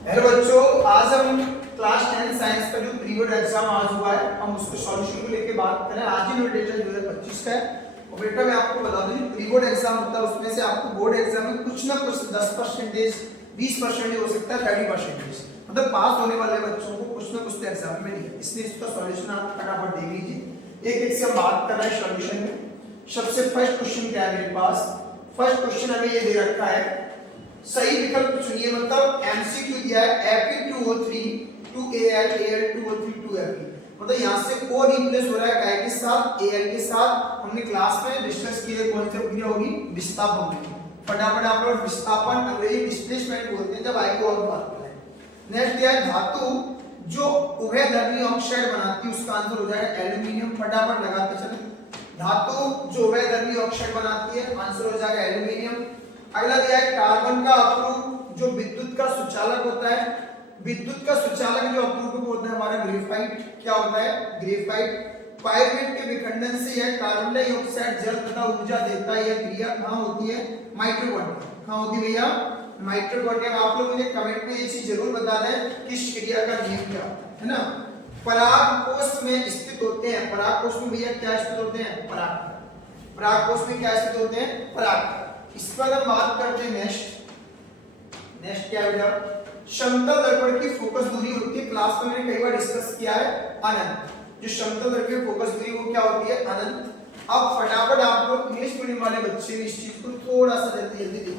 Hello बच्चों, आज हम क्लास 10 साइंस का जो प्री बोर्ड एग्जाम आज हुआ है हम उसके सॉल्यूशन को लेके बात करें। आज ही नोटिफिकेशन 2025 का है। और बेटा मैं आपको बता दूं प्री बोर्ड एग्जाम होता है उसमें से आपको बोर्ड एग्जाम में कुछ ना कुछ 10%, 20% हो सकता है 30%, मतलब पास होने वाले बच्चों को कुछ ना कुछ एग्जाम में नहीं है। इसलिए इसका सॉल्यूशन आप फटाफट देख लीजिए। एक एक से हम बात कर रहे हैं सॉल्यूशन में। सबसे फर्स्ट क्वेश्चन क्या है मेरे पास? फर्स्ट क्वेश्चन हमें ये दे रखा है, सही विकल्प चुनिए। मतलब एमसीक्यू दिया है Fe2O3 2Al Al2O3 2Fe, मतलब यहां से O रिप्लेस हो रहा है काय के साथ, Al के साथ। हमने क्लास में डिस्कस किया कौन सी क्रिया होगी? विस्थापन। फटाफट आप लोग विस्थापन अंग्रेजी डिस्प्लेसमेंट बोलते हैं जब आई को और बात करें। नेक्स्ट दिया है धातु जो उभयधर्मी ऑक्साइड बनाती है, उसका आंसर हो जाएगा एल्यूमिनियम। फटाफट लगाते चलें। धातु जो उभयधर्मी ऑक्साइड बनाती है, आंसर हो जाएगा एल्यूमिनियम। अगला दिया है कार्बन का अप्रूप जो विद्युत का सुचालक होता है। विद्युत का सुचालक जो अप्रूप होता है हमारा ग्रेफाइट। क्या होता है? ग्रेफाइट। पायरुवेट के विखंडन से यह कार्बन डाइऑक्साइड जल तथा ऊर्जा देता है। यह क्रिया कहां होती है? माइटोकॉन्ड्रिया। कहां होती है भैया? माइटोकॉन्ड्रिया। आप लोग मुझे कमेंट में ये चीज जरूर बता दें किस क्रिया का नेम क्या है ना। परागकोश में स्थित होते हैं। परागकोश में भैया क्या स्थित होते हैं? पराग। परागकोश में क्या स्थित होते हैं? पराग। इसके बाद हम बात करते हैं नेक्स्ट क्या है बेटा? समतल दर्पण की फोकस दूरी होती है, क्लास में मैंने कई बार डिस्कस किया है, अनंत। जो समतल दर्पण की फोकस दूरी वो क्या होती है? अनंत। अब फटाफट आप लोग इंग्लिश मीडियम वाले बच्चे भी इस चीज को थोड़ा सा जल्दी देखिए।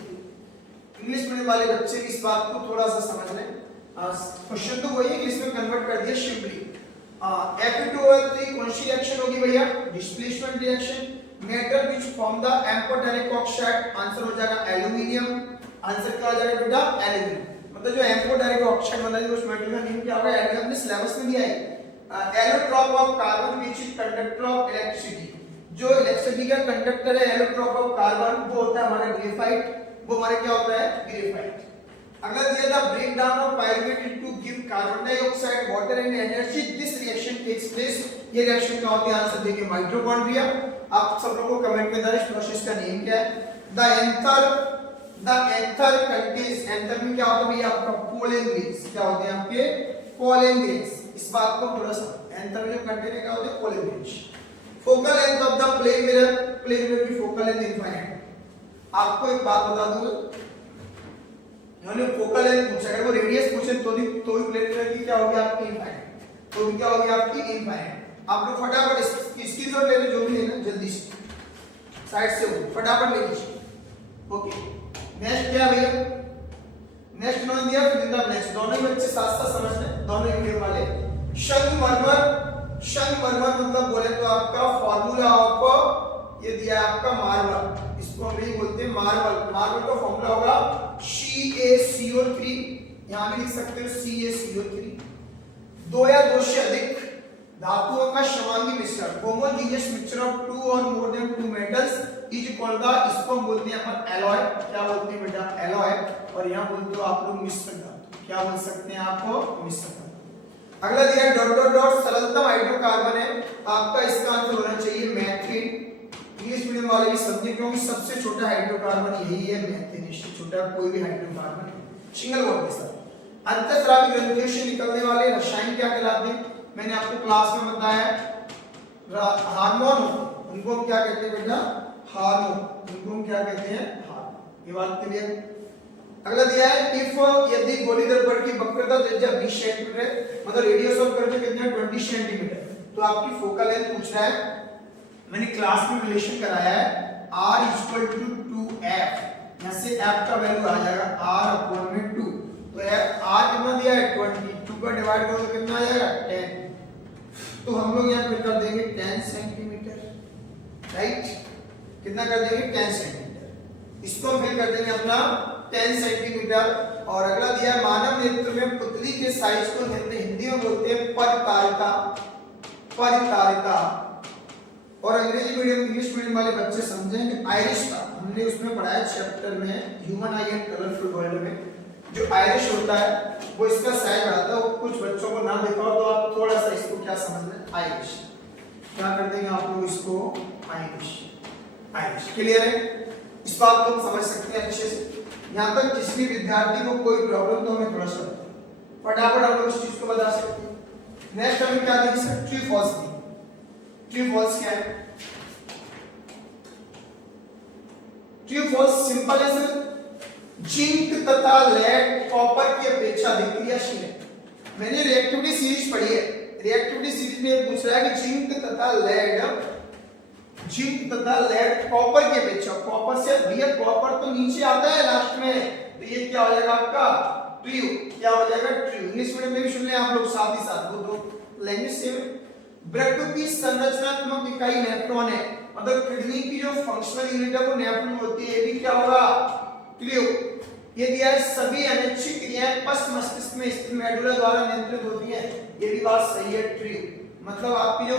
इंग्लिश मीडियम वाले बच्चे भी इस बात को थोड़ा सा समझ लें। क्वेश्चन तो वही है, इंग्लिश में कन्वर्ट कर दिया सिंपली। Fe2O3 कौन सी रिएक्शन होगी भैया? Displacement reaction. Metal which form the amphoteric oxide, answer हो जाएगा एल्यूमिनियम। आंसर क्या हो जाएगा बेटा? एल्यूमिनियम। मतलब जो एम्फोटेरिक ऑक्साइड बना है उस मेटल का नेम क्या होगा? एल्यूमिनियम। ने सिलेबस में दिया है। Allotrope of carbon which is conductor of electricity, जो इलेक्ट्रिसिटी का कंडक्टर है एलोट्रॉप ऑफ कार्बन वो होता है हमारा ग्रेफाइट। वो हमारे क्या होता है? ग्रेफाइट। अगला दिया था break down of pyruvate to give carbon dioxide water and energy, this reaction takes place. ये रिएक्शन क्या होती है? आंसर देखिए माइटोकॉन्ड्रिया। आप सब लोगों को कमेंट में इस प्रोसेस का नेम क्या है? द एंथर कंटेन्स, एंथर में क्या होता है भैया? आपका पोलन ग्रेन्स। क्या होते हैं आपके? Pollen grains. इस बात को थोड़ा सा, एंथर में जो कंटेन है क्या होते हैं? Pollen grains. Focal length of the plane mirror, plane mirror की फोकल लेंथ इनफाइनाइट। आपको एक बात बता दूं, इन्होंने फोकल लेंथ पूछा, अगर वो रेडियस पूछे तो भी प्लेन मिरर की क्या होगी आपकी? इनफाइनाइट। तो भी क्या होगी आपकी? इनफाइनाइट। आप लोग फटाफट इसकी जो ले लो, जो भी लेना जल्दी से साइड से हो फटाफट ले लीजिए। ओके, नेक्स्ट क्या भैया? नेक्स्ट नोन दिया फिर इन द नेक्स्ट। दोनों ही बच्चे साथ साथ समझ लें, दोनों ही वीडियो वाले। संगमरमर मतलब बोले तो आपका फार्मूला ऑफ ये दिया है आपका मार्बल। इसको हम भी बोलते हैं मार्बल। मार्बल का फार्मूला होगा CaCO3। यहां भी लिख सकते हो CaCO3। दो या दो से अधिक धातुओं का समांगी मिश्रण, होमोजेनियस मिक्सचर ऑफ टू और more than two metals is called the, इसको हम बोलते हैं अपन एलॉय। क्या बोलते हैं बेटा? एलॉय। और यहां बोलते हो आप लोग मिश्र धातु। क्या बोल सकते हैं आपको? मिश्र धातु। अगला दिया डॉट डॉट डॉट सरलतम हाइड्रोकार्बन है आपका, इसका आंसर होना चाहिए मीथेन। इंग्लिश मीडियम वाले भी समझे क्योंकि सबसे छोटा हाइड्रोकार्बन यही है, मीथेन। इससे छोटा कोई भी हाइड्रोकार्बन सिंगल बॉन्ड के साथ। अंतःस्रावी ग्रंथियों से निकलने वाले रसायन क्या कहलाते हैं? मैंने आपको क्लास में बताया हार्मोन। उनको क्या कहते हैं बेटा? हार्मोन। उनको हम क्या कहते हैं? हार्मोन। ये बात क्लियर? अगला दिया है इफ यदि गोली दर्पण की वक्रता त्रिज्या 20 सेंटीमीटर है, मतलब रेडियस ऑफ कर्व कितना है? 20 सेंटीमीटर, तो आपकी फोकल लेंथ पूछ रहा है। मैंने क्लास में रिलेशन कराया है R = 2f। यहां से f का वैल्यू आ जाएगा R/2। तो R कितना दिया है? 20। 2 का डिवाइड करो तो कितना आ जाएगा? 10। तो हम लोग यहां फिर कर देंगे 10 सेंटीमीटर, राइट? कितना कर देंगे? 10 सेंटीमीटर। इसको हम फिर कर देंगे अपना 10 सेंटीमीटर। और अगला दिया है मानव नेत्र में पुतली के साइज को हिंदी में बोलते हैं परितारिता। परितारिता। और अंग्रेजी मीडियम इंग्लिश मीडियम वाले बच्चे समझेंगे आयरिश का, हमने उसमें पढ़ाया चैप्टर में human I and colourful world में। जो आयरिश होता है वो इसका साइज बढ़ाता है। कुछ बच्चों को ना देखा हो तो आप थोड़ा सा इसको क्या समझ लें? आयरिश। क्या कर देंगे आप लोग इसको? आयरिश। आयरिश। क्लियर है? इस बात को हम समझ सकते हैं अच्छे से। यहाँ तक किसी भी विद्यार्थी को कोई प्रॉब्लम तो हमें थोड़ा सा फटाफट हम लोग इस चीज को बता सकते हैं। नेक्स्ट हमें क्या देंगे सर, ट्रू फॉल्स दी। ट्रू फॉल्स क्या है? ट्रू फॉल्स सिंपल है सर, जिंक तथा लेड कॉपर की अपेक्षा अधिक क्रियाशील है। मैंने रिएक्टिविटी सीरीज पढ़ी है, रिएक्टिविटी सीरीज में पूछ रहा है कि जिंक तथा लेड कॉपर की अपेक्षा, कॉपर से भैया कॉपर तो नीचे आता है लास्ट में, तो ये क्या हो जाएगा आपका ट्रू, क्या हो जाएगा ट्रू। इंग्लिश मीडियम में भी सुन रहे हैं आप लोग साथ ही साथ, वो दो लैंग्वेज सेम है। वृक्क की संरचनात्मक इकाई नेफ्रॉन है, मतलब किडनी की जो फंक्शनल यूनिट है वो नेफ्रॉन होती है, ये भी क्या होगा ट्रू। ये दिया है सभी अनैच्छिक क्रियाएं पश्च मस्तिष्क में स्थित मेडुला द्वारा नियंत्रित होती हैं, ये भी बात सही है ट्रू। मतलब आपकी जो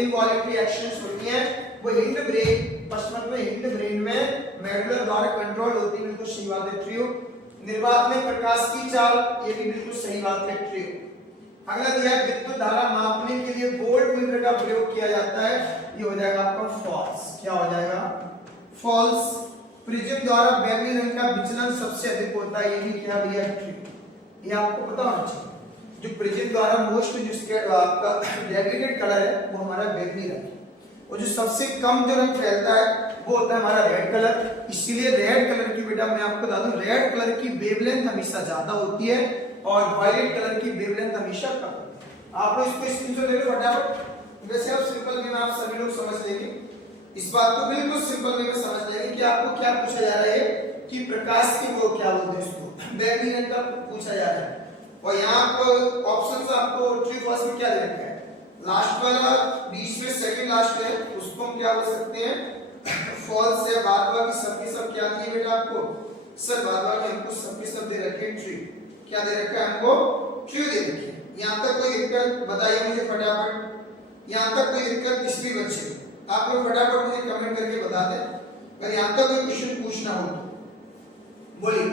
इनवॉलंटरी एक्शंस होती हैं वो हिंड ब्रेन, पश्चिम में हिंड ब्रेन में मेडुला द्वारा कंट्रोल होती है, बिल्कुल सही बात है ट्रू। निर्वात में प्रकाश की चाल, ये भी बिल्कुल सही बात है ट्रू। अगला दिया है विद्युत धारा मापने के लिए वोल्टमीटर का प्रयोग किया जाता है, ये हो जाएगा आपका फॉल्स। क्या हो जाएगा फॉल्स। प्रिज्म द्वारा बैंगनी रंग का विचलन सबसे अधिक होता है, ये भी क्या भैया ट्रू, ये आपको पता होना चाहिए। जो प्रिज्म द्वारा मोस्ट जिसके आपका डेविएटेड कलर है वो हमारा बैंगनी रंग है, और जो सबसे कम जो रंग फैलता है वो होता है हमारा रेड कलर। इसीलिए रेड कलर की बेटा मैं आपको बता दूं, रेड कलर की वेवलेंथ हमेशा ज्यादा होती है और वायलेट कलर की वेवलेंथ हमेशा कम होती है। आप लोग इसको स्क्रीनशॉट ले लो फटाफट। वैसे आप सिंपल वे में आप सभी लोग समझ लेंगे, इस बात को बिल्कुल सिंपल वे में समझ लेंगे कि आपको क्या पूछा जा रहा है कि प्रकाश की वो क्या बोलते हैं इसको, बैंगनी रंग का पूछा जा रहा है। और यहाँ पर ऑप्शंस आपको ट्रू फॉल्स में क्या दे रखा है, लास्ट वाला बीच में सेकंड लास्ट है उसको हम क्या बोल सकते हैं फॉल्स है। बाद बाकी सबके सब क्या दिए बेटा आपको सर, बाद बाकी हमको सबके सब दे रखे ट्रू। क्या दे रखा है हमको ट्रू दे रखी है। यहाँ तक कोई दिक्कत बताइए मुझे फटाफट, यहाँ तक कोई दिक्कत किसी भी बच्चे आप लोग फटाफट मुझे कमेंट करके बता दें अगर यहाँ तक कोई क्वेश्चन पूछना हो तो बोलिए।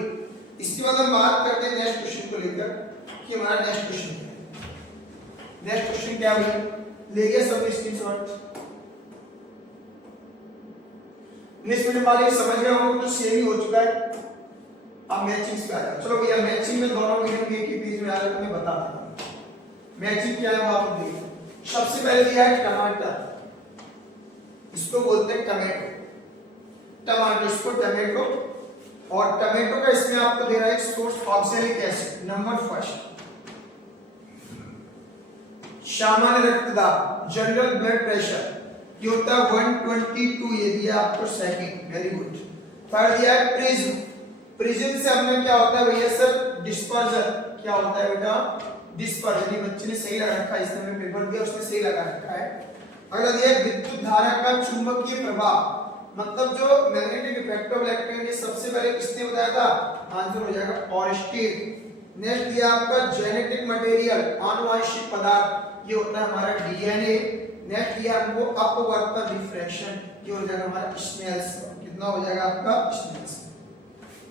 इसके बाद हम बात करते हैं नेक्स्ट क्वेश्चन को लेकर कि हमारा नेक्स्ट क्वेश्चन क्या है। नेक्स्ट क्वेश्चन क्या है, ले गया सब स्क्रीनशॉट। इंग्लिश मीडियम वाले समझ गए होंगे, तो सेम ही हो चुका है। अब मैचिंग पे आ जाओ। चलो भैया मैचिंग में दोनों मीडियम के एक ही पेज में आ रहा है, मैं बता देता हूं मैचिंग क्या है वो आप देखिए। सबसे पहले दिया है टमाटर, इसको बोलते हैं टमेटो, टमाटो इसको टमेटो, और टमेटो का इसमें आपको दे रहा है source oxalic acid number first. सामान्य रक्तदाब जनरल ब्लड प्रेशर ये होता है 122, ये दिया आपको सेकंड, वेरी गुड। थर्ड दिया है प्रिज्म, प्रिज्म से हमने क्या होता है भैया सर डिस्पर्जन, क्या होता है बेटा डिस्पर्जन। ये बच्चे ने सही लगा रखा है, इसने हमें पेपर दिया उसमें सही लगा रखा है। अगला दिया है विद्युत धारा का चुंबकीय प्रभाव, मतलब जो मैग्नेटिक इफेक्ट ऑफ इलेक्ट्रॉन, ये सबसे पहले किसने बताया था, आंसर हो जाएगा ऑरस्टीन। नेक्स्ट दिया आपका जेनेटिक मटेरियल आनुवंशिक पदार्थ, ये होता है हमारा डीएनए। नेक्स्ट दिया हमको अपवर्तन रिफ्रैक्शन, ये हो जाएगा हमारा स्नेल्स, कितना हो जाएगा आपका स्नेल्स।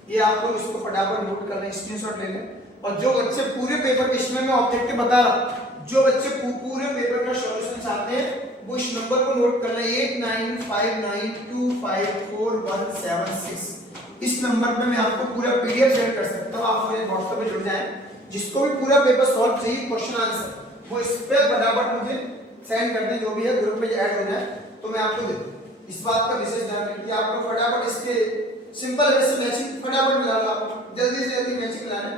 ये आप लोग इसको फटाफट नोट कर लें, स्क्रीनशॉट ले लें। और जो बच्चे पूरे पेपर के इसमें मैं ऑब्जेक्टिव बता रहा हूं, जो बच्चे पूरे पेपर का सॉल्यूशन चाहते हैं वो इस नंबर को नोट कर लें 8959254176। इस नंबर पे मैं आपको पूरा पीडीएफ सेंड कर सकता हूं, आप मेरे व्हाट्सएप पे जुड़ जाएं। जिसको भी पूरा पेपर सॉल्व चाहिए क्वेश्चन आंसर वो इस पे फटाफट मुझे सेंड कर दें, जो भी है ग्रुप में ऐड हो जाए तो मैं आपको दे दूं। इस बात का विशेष ध्यान रखिए, आप लोग फटाफट इसके सिंपल वे से मैचिंग फटाफट मिला लो, आप जल्दी से जल्दी मैचिंग मिला लें।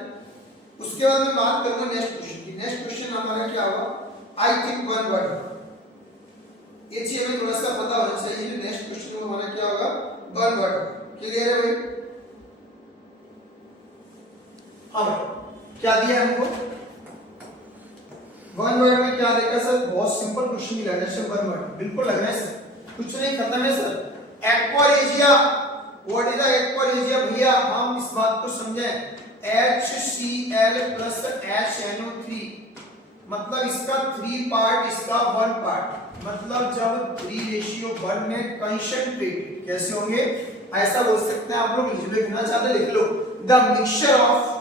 उसके बाद मैं बात करूंगा नेक्स्ट क्वेश्चन की। नेक्स्ट क्वेश्चन हमारा क्या होगा, आई थिंक वन वर्ड, ये चीज हमें थोड़ा सा पता होना चाहिए। नेक्स्ट क्वेश्चन में हमारा क्या होगा वन वर्ड, क्लियर है भाई। अब क्या दिया हमको वन वर्ड में, क्या देखा सर, बहुत सिंपल क्वेश्चन ही लग रहा है सर, वन वर्ड बिल्कुल लग रहा है सर, कुछ नहीं खत्म है sir. Aqua regia, what is the aqua regia भैया, हम इस बात को समझें HCl plus HNO3, मतलब इसका 3 पार्ट इसका 1 पार्ट, मतलब जब 3:1 में कंसंट्रेट कैसे होंगे ऐसा बोल सकते हैं आप लोग। लिखना चाहते लिख लो, the mixture of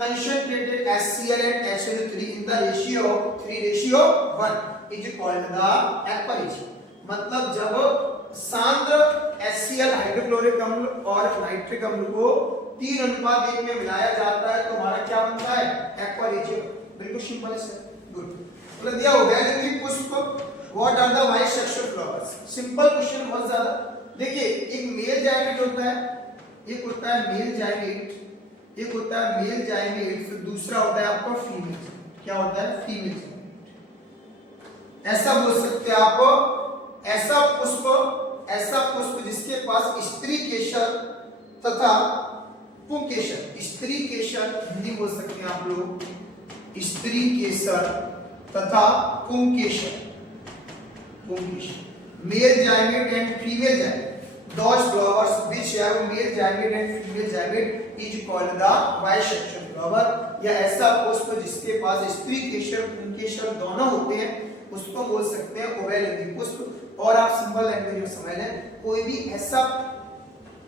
concentrated HCl and HNO3 in the ratio of 3:1 is called the aquaregia। मतलब जब सांद्र HCl हाइड्रोक्लोरिक अम्ल और नाइट्रिक अम्ल को 3:1 में मिलाया जाता है तो हमारा क्या बनता है? एक्वा रेशियो। बिल्कुल सिंपल है सर, गुड। बोला दिया हो गया कि पुष्प what are the white sexual flowers. Simple question, बहुत ज्यादा। देखिए एक मेल जाइमेट होता है, एक होता है मेल जाइमेट, एक होता है मेल जाइमेट, फिर दूसरा होता है आपका फीमेल। क्या होता है? फीमेल जाइमेट। ऐसा बोल सकते हैं आप, ऐसा पुष्प जिसके पास स्त्री केशर तथा पुंकेशर, स्त्री केशर हिंदी बोल सकते हैं आप लोग, स्त्री केसर तथा पुंकेशर, male gamete and female gamete, those flowers which have male gymate and female gymate is called the bisexual flower। या ऐसा पुष्प जिसके पास स्त्री केशर पुंकेशर दोनों होते हैं उसको बोल सकते हैं उभयलिंगी पुष्प। और आप सिंपल लैंग्वेज में समझ लें, कोई भी ऐसा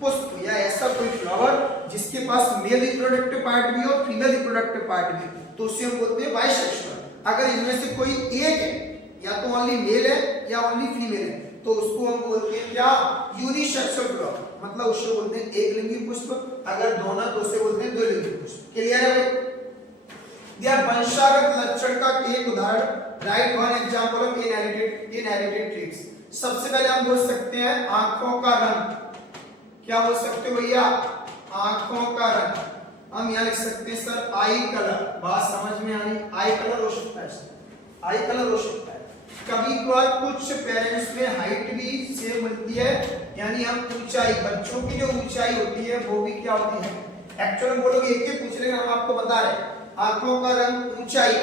पुष्प या ऐसा कोई फ्लावर जिसके पास मेल रिप्रोडक्टिव पार्ट भी हो फीमेल रिप्रोडक्टिव पार्ट भी, तो उसे हम बोलते हैं बाइसेक्सुअल। अगर इनमें से कोई एक है, या तो ओनली मेल है या ओनली फीमेल है, तो उसको हम बोलते हैं क्या? यूनिसेक्सुअल फ्लावर, मतलब उसको बोलते हैं एक लिंगी पुष्प। अगर दोनों तो उसे बोलते हैं दो लिंगी पुष्प। क्लियर है भाई? दिया वंशागत लक्षण का एक उदाहरण, right one example of inherited traits. सबसे पहले हम बोल सकते हैं आंखों का रंग। क्या बोल सकते हो भैया? आंखों का रंग। हम यहां लिख सकते हैं सर आई कलर। बात समझ में आई? आई कलर हो सकता है सर, आई कलर हो सकता है। कभी कभार कुछ पेरेंट्स में हाइट भी सेम मिलती है, यानी हम ऊंचाई, बच्चों की जो ऊंचाई होती है वो भी क्या होती है? एक्चुअली बोलोगे एक ही पूछ रहे हैं, हम आपको बता रहे हैं। आंखों का रंग ऊंचाई,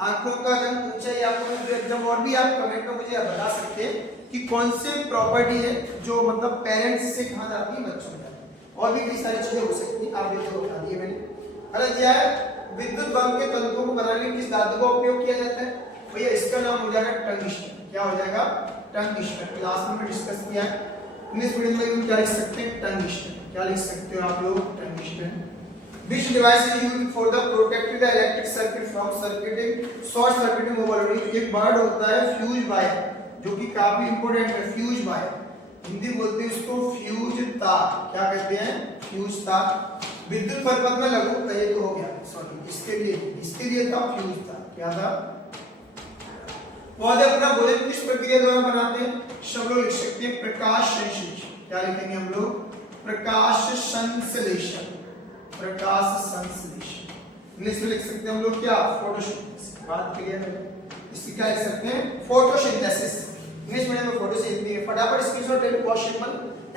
आंखों का रंग ऊंचाई। आपको जो एग्जाम और भी आप कमेंट में मुझे बता सकते हैं कि कौन सी प्रॉपर्टी है जो मतलब पेरेंट्स से कहा जाती है बच्चों में। और भी कई सारी चीजें हो सकती है, आप देखो बता दिए मैंने। अरे क्या है? विद्युत बल्ब के तंतुओं को बनाने में किस धातु का उपयोग किया जाता है? भैया इसका नाम हो जाएगा टंगस्टन। क्या हो जाएगा? टंगस्टन। क्लास में डिस्कस किया है। इंग्लिश मीडियम में भी क्या लिख सकते हैं? टंगस्टन। क्या लिख सकते हो आप लोग? Tungsten. Which device is used for the protecting the electric circuit from circuiting short circuiting overloading? एक वर्ड होता है फ्यूज वायर, जो कि काफी इंपॉर्टेंट है। फ्यूज वायर, हिंदी बोलते हैं उसको फ्यूज तार। क्या कहते हैं? फ्यूज तार। विद्युत परिपथ में लघु कहे तो हो गया, सॉरी इसके लिए था फ्यूज तार। क्या था? पौधे अपना भोजन किस प्रक्रिया द्वारा बनाते हैं? सब लोग लिख सकते हैं प्रकाश संश्लेषण। क्या लिखेंगे हम लोग? प्रकाश संश्लेषण, प्रकाश संश्लेषण। इंग्लिश में लिख सकते हैं हम लोग क्या? फोटोसिंथेसिस। बात क्लियर है? इसकी क्या लिख सकते हैं? फोटोसिंथेसिस। इंग्लिश मीडियम में फोटोसिंथेसिस है। फटाफट स्क्रीनशॉट ले लो, बहुत सिंपल।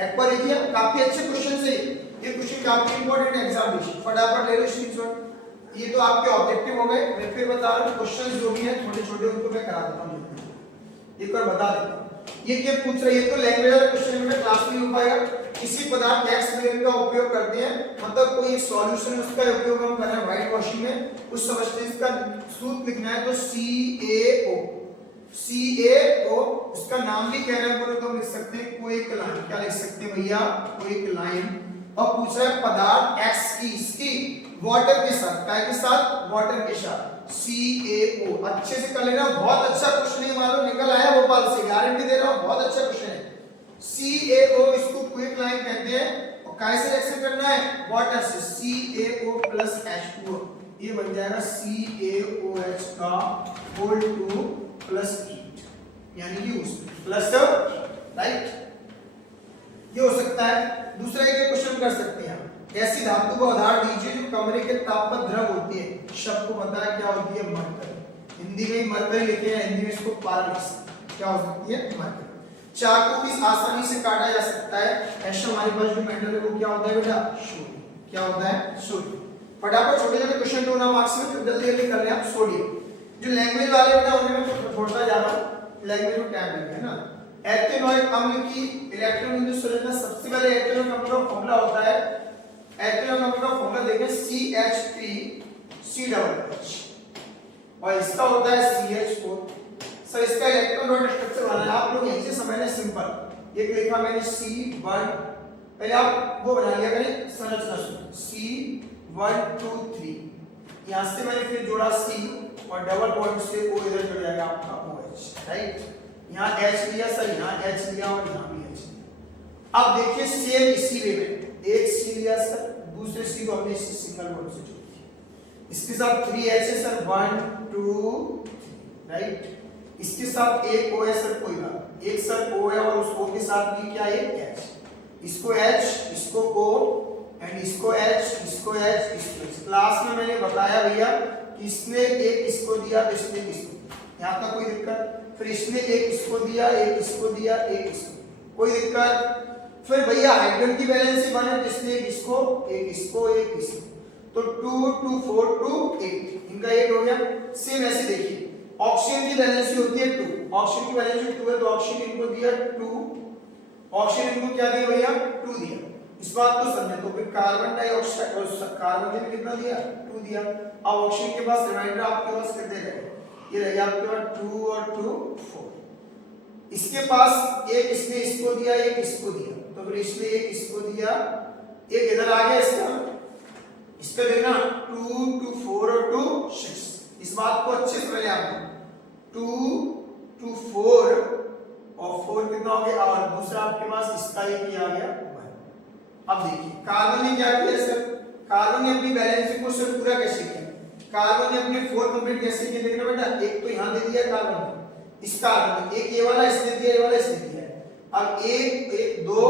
एक बार देखिए, काफी अच्छे क्वेश्चन है ये क्वेश्चन, काफी इंपॉर्टेंट एग्जाम में। फटाफट ले लो स्क्रीनशॉट। ये तो आपके ऑब्जेक्टिव हो गए। मैं फिर बता रहा हूं क्वेश्चंस जो भी हैं छोटे छोटे उनको मैं करा देता हूं, एक बार बता देता हूं। ये क्या पूछ रहा है? ये तो लैंग्वेज वाला क्वेश्चन में क्लास में हो पाएगा। किसी पदार्थ एक्स मीडियम का उपयोग करते हैं, मतलब कोई सॉल्यूशन उसका उपयोग हम कर रहे हैं व्हाइट वॉशिंग में, उस सब्सटेंस का सूत्र लिखना है तो CaO। CaO उसका नाम भी कह रहे हैं बोलो तो हम लिख सकते हैं क्विकलाइन। क्या लिख सकते हैं भैया? क्विकलाइन। और पूछ रहा है पदार्थ एक्स की, इसकी वाटर के साथ, क्या के साथ? वाटर के साथ। CaO अच्छे से कर लेना, बहुत अच्छा क्वेश्चन है, मालूम निकल आया भोपाल से, गारंटी दे रहा हूं, बहुत अच्छा क्वेश्चन है। CaO इसको क्विकलाइन कहते हैं। और कैसे रिएक्शन करना है? वाटर से, CaO प्लस H2O, ये बन जाएगा CaOH का होल 2 प्लस हीट, यानी कि उसमें प्लस राइट। ये हो सकता है। दूसरा एक क्वेश्चन कर सकते हैं, ऐसी धातु का उदाहरण दीजिए जो कमरे के ताप पर द्रव होती है। शब्द को पता है क्या होती है? मरकरी। हिंदी में मरकरी लिखे हैं, हिंदी में इसको पारलिस। क्या हो सकती है? मरकरी। चाकू भी आसानी से काटा जा सकता है, ऐसा हमारे पास जो मेटल है वो क्या होता है बेटा? सोडियम। क्या होता है? सोडियम। फटाफट छोटे छोटे क्वेश्चन 2 मार्क्स में जल्दी जल्दी कर लें आप। सोडियम जो लैंग्वेज वाले बेटा उनमें मैं छोड़ता जा रहा हूं, लैंग्वेज में टाइम लगेगा ना। एथेनॉइक अम्ल की इलेक्ट्रॉन बिंदु संरचना, सबसे पहले एथेनॉइक अम्ल का फॉर्मूला होता है, एथेनॉइक अम्ल का फॉर्मूला देखें CH3COOH और इसका होता है CH4। सर इसका इलेक्ट्रॉन डॉट स्ट्रक्चर बनाना है, आप लोग यहीं से समझ लें, सिंपल। एक लिखा मैंने C1, पहले आप वो बना लिया करें संरचना C1 2 3, यहां से मैंने फिर जोड़ा C और डबल बॉन्ड से O इधर जुड़ जाएगा आपका OH, राइट। यहाँ H लिया सर, यहाँ H लिया और यहाँ भी H लिया। अब देखिए सेम इसी वे में एक C लिया सर, दूसरे सी को हमने इसे सिंगल बॉन्ड से जोड़ दिया। इसके साथ 3H है सर, 1 2 राइट। इसके साथ एक O है सर, कोई बात, एक सर O है और उस O के साथ भी क्या है H, इसको H, इसको O एंड इसको H, इसको H, इसको H। क्लास में मैंने बताया भैया कि इसने एक इसको दिया तो इसने इसको, यहाँ तक कोई दिक्कत? फिर इसने एक इसको दिया, एक इसको दिया, एक इसको, कोई दिक्कत? फिर भैया हाइड्रोजन की वैलेंसी बने तो इसने एक इसको, एक इसको, एक इसको, तो 2 2 4 2 8, इनका 8 हो गया। सेम ऐसे देखिए ऑक्सीजन की वैलेंसी होती है 2, ऑक्सीजन की वैलेंसी 2 है तो ऑक्सीजन इनको दिया 2, ऑक्सीजन इनको क्या दिया भैया 2 दिया। इस बात को समझे तो फिर कार्बन डाइऑक्साइड और कार्बन ने कितना दिया 2 दिया। अब ऑक्सीजन के पास रिमाइंडर आपके पास कितने रहे, ये रह गया आपके पास 2 और 2 4। इसके पास एक इसने इसको दिया, एक इसको दिया, तो फिर इसने एक इसको दिया, एक इधर आ गया इसका देखना 2 2 4 और 2 6। इस बात को अच्छे से पहले आपने 2 2 4 और 4 कितना हो गया, और दूसरा आपके पास इसका एक ही आ गया 1। अब देखिए कार्बन ने क्या किया सर, कार्बन ने अपनी वैलेंसी को सर पूरा कैसे किया, कार्बन ने अपने 4 कंप्लीट कैसे किए देखना बेटा, एक तो यहां दे दिया कार्बन ने, इस कार्बन ने एक ये वाला इसने दिया, ये वाला इसने दिया, अब एक एक 2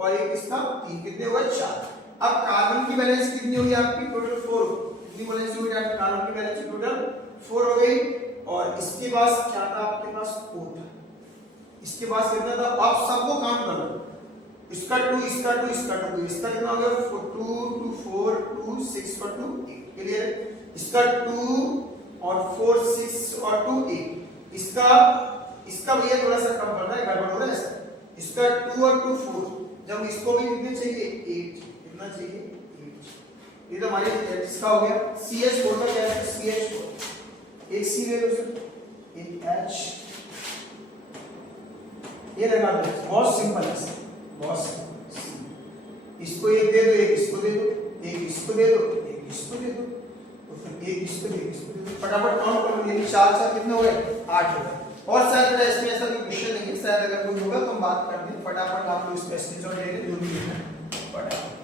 और एक इसका 3, कितने हुए 4। अब कार्बन की वैलेंसी कितनी हुई आपकी टोटल 4, कितनी वैलेंसी हुई कार्बन की वैलेंसी टोटल 4 हो गई। और इसके पास क्या था आपके पास O था, इसके पास कितना था, अब सबको काउंट कर लो, इसका 2 इसका 2 इसका 2, इसका कितना हो गया 2 2 4 2 6 और 2 8, क्लियर। इसका 2 और 4 6 और 2 8, इसका भैया थोड़ा सा कम करना है, गड़बड़ हो रहा है सर। इसका 2 और 2 4, जब इसको भी कितने चाहिए 8, कितना चाहिए 8, ये तो हमारे इसका हो गया। CH4 का क्या है CH4, एक C ले लो सर, एक H, ये लगा दो, बहुत सिंपल है सर, बहुत सिंपल। इसको एक दे दो, एक इसको दे दो, एक इसको दे दो, एक इसको दे दो, तो फिर एक इसको दे, इसको दे दो, फटाफट काउंट कर लो, ये 4 4 कितने हो गए 8 हो गए। और शायद इसमें ऐसा कोई क्वेश्चन नहीं है, शायद अगर कोई होगा तो हम बात कर दें, फटाफट आप लोग इसका स्क्रीनशॉट ले लें, जो भी लिखना है फटाफट।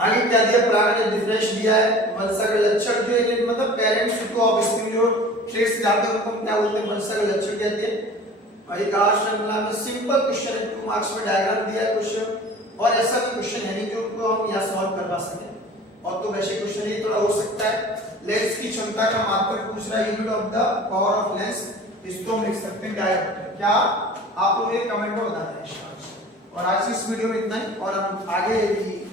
आगे क्या दिया, प्राण ने डिफरेंस दिया है, वंशागत लक्षण जो है मतलब पेरेंट्स को आप इसमें जो ट्रेस जाते हैं उनको क्या बोलते हैं, वंशागत लक्षण कहते हैं। और ये आर श्रृंखला में सिंपल क्वेश्चन है, 2 मार्क्स में डायग्राम दिया है क्वेश्चन, और ऐसा कोई क्वेश्चन है नहीं जो को हम यहां सॉल्व करवा सकें, और तो वैसे क्वेश्चन ये थोड़ा हो सकता है। लेंस की क्षमता का मापक पूछ रहा है, unit of the power of lens, इसको हम लिख सकते हैं डायोप्टर। क्या आप लोग एक कमेंट में बता दें। और आज की इस वीडियो में इतना ही, और हम आगे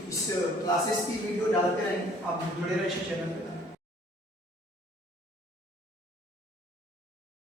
इस क्लासेस की वीडियो डालते रहेंगे, आप जुड़े रहिए चैनल पे।